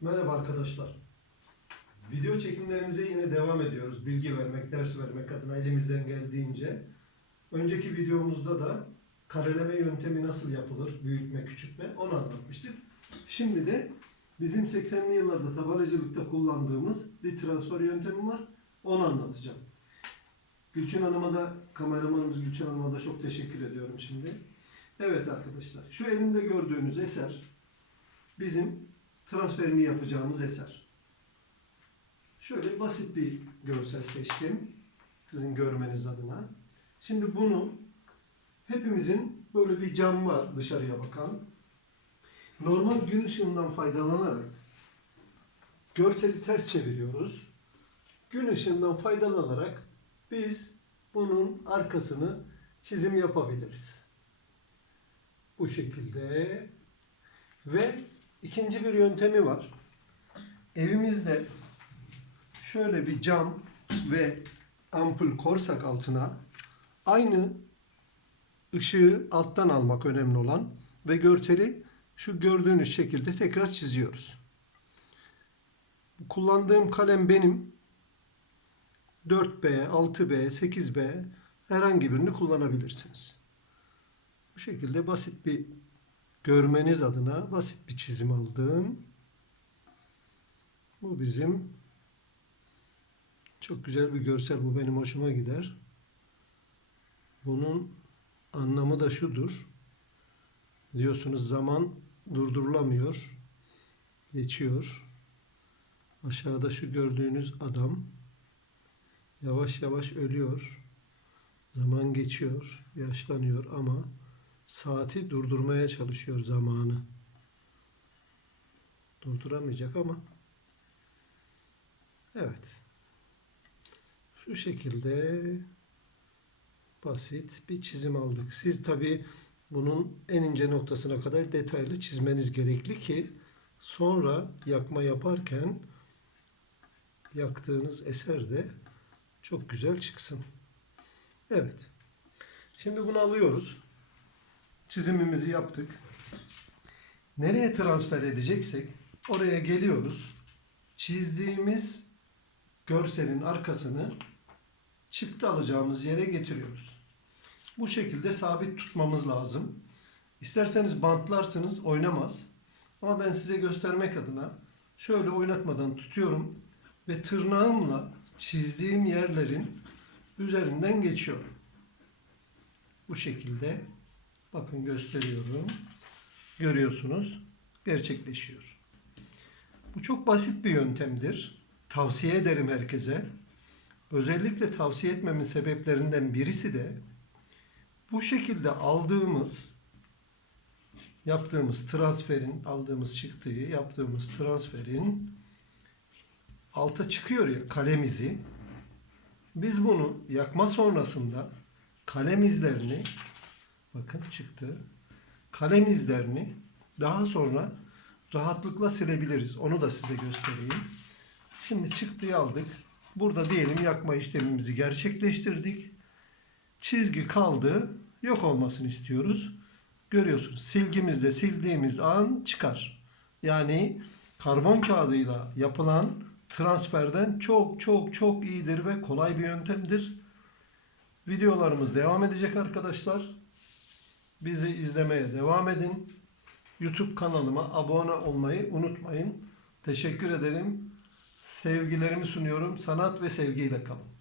Merhaba arkadaşlar. Video çekimlerimize yine devam ediyoruz. Bilgi vermek, ders vermek adına elimizden geldiğince. Önceki videomuzda da kareleme yöntemi nasıl yapılır, büyütme, küçültme onu anlatmıştık. Şimdi de bizim 80'li yıllarda tabelacılıkta kullandığımız bir transfer yöntemi var. Onu anlatacağım. Gülçin Hanım'a da, kameramanımız Gülçin Hanım'a da çok teşekkür ediyorum şimdi. Evet arkadaşlar, şu elimde gördüğünüz eser bizim transferini yapacağımız eser. Şöyle basit bir görsel seçtim. Sizin görmeniz adına. Şimdi bunu hepimizin böyle bir cam var dışarıya bakan. Normal gün ışığından faydalanarak görseli ters çeviriyoruz. Gün ışığından faydalanarak biz bunun arkasını çizim yapabiliriz. Bu şekilde ve ikinci bir yöntemi var. Evimizde şöyle bir cam ve ampul korsak altına aynı ışığı alttan almak önemli olan ve görseli şu gördüğünüz şekilde tekrar çiziyoruz. Kullandığım kalem benim 4B, 6B, 8B herhangi birini kullanabilirsiniz. Bu şekilde basit bir görmeniz adına basit bir çizim aldım. Bu bizim çok güzel bir görsel. Bu benim hoşuma gider. Bunun anlamı da şudur. Diyorsunuz zaman durdurulamıyor. Geçiyor. Aşağıda şu gördüğünüz adam yavaş yavaş ölüyor. Zaman geçiyor, yaşlanıyor ama saati durdurmaya çalışıyor zamanı. Durduramayacak ama evet. Şu şekilde basit bir çizim aldık. Siz tabi bunun en ince noktasına kadar detaylı çizmeniz gerekli ki sonra yakma yaparken yaktığınız eser de çok güzel çıksın. Evet. Şimdi bunu alıyoruz çizimimizi yaptık. Nereye transfer edeceksek oraya geliyoruz. Çizdiğimiz görselin arkasını çıktı alacağımız yere getiriyoruz. Bu şekilde sabit tutmamız lazım. İsterseniz bantlarsınız oynamaz. Ama ben size göstermek adına şöyle oynatmadan tutuyorum ve tırnağımla çizdiğim yerlerin üzerinden geçiyorum. Bu şekilde Bakın gösteriyorum. Görüyorsunuz. Gerçekleşiyor. Bu çok basit bir yöntemdir. Tavsiye ederim herkese. Özellikle tavsiye etmemin sebeplerinden birisi de bu şekilde aldığımız yaptığımız transferin, aldığımız çıktığı, yaptığımız transferin alta çıkıyor ya kalem izi. Biz bunu yakma sonrasında kalem izlerini Bakın çıktı. Kalem izlerini daha sonra rahatlıkla silebiliriz. Onu da size göstereyim. Şimdi çıktıyı aldık. Burada diyelim yakma işlemimizi gerçekleştirdik. Çizgi kaldı. Yok olmasını istiyoruz. Görüyorsunuz silgimizde sildiğimiz an çıkar. Yani karbon kağıdıyla yapılan transferden çok çok çok iyidir ve kolay bir yöntemdir. Videolarımız devam edecek arkadaşlar. Bizi izlemeye devam edin. YouTube kanalıma abone olmayı unutmayın. Teşekkür ederim. Sevgilerimi sunuyorum. Sanat ve sevgiyle kalın.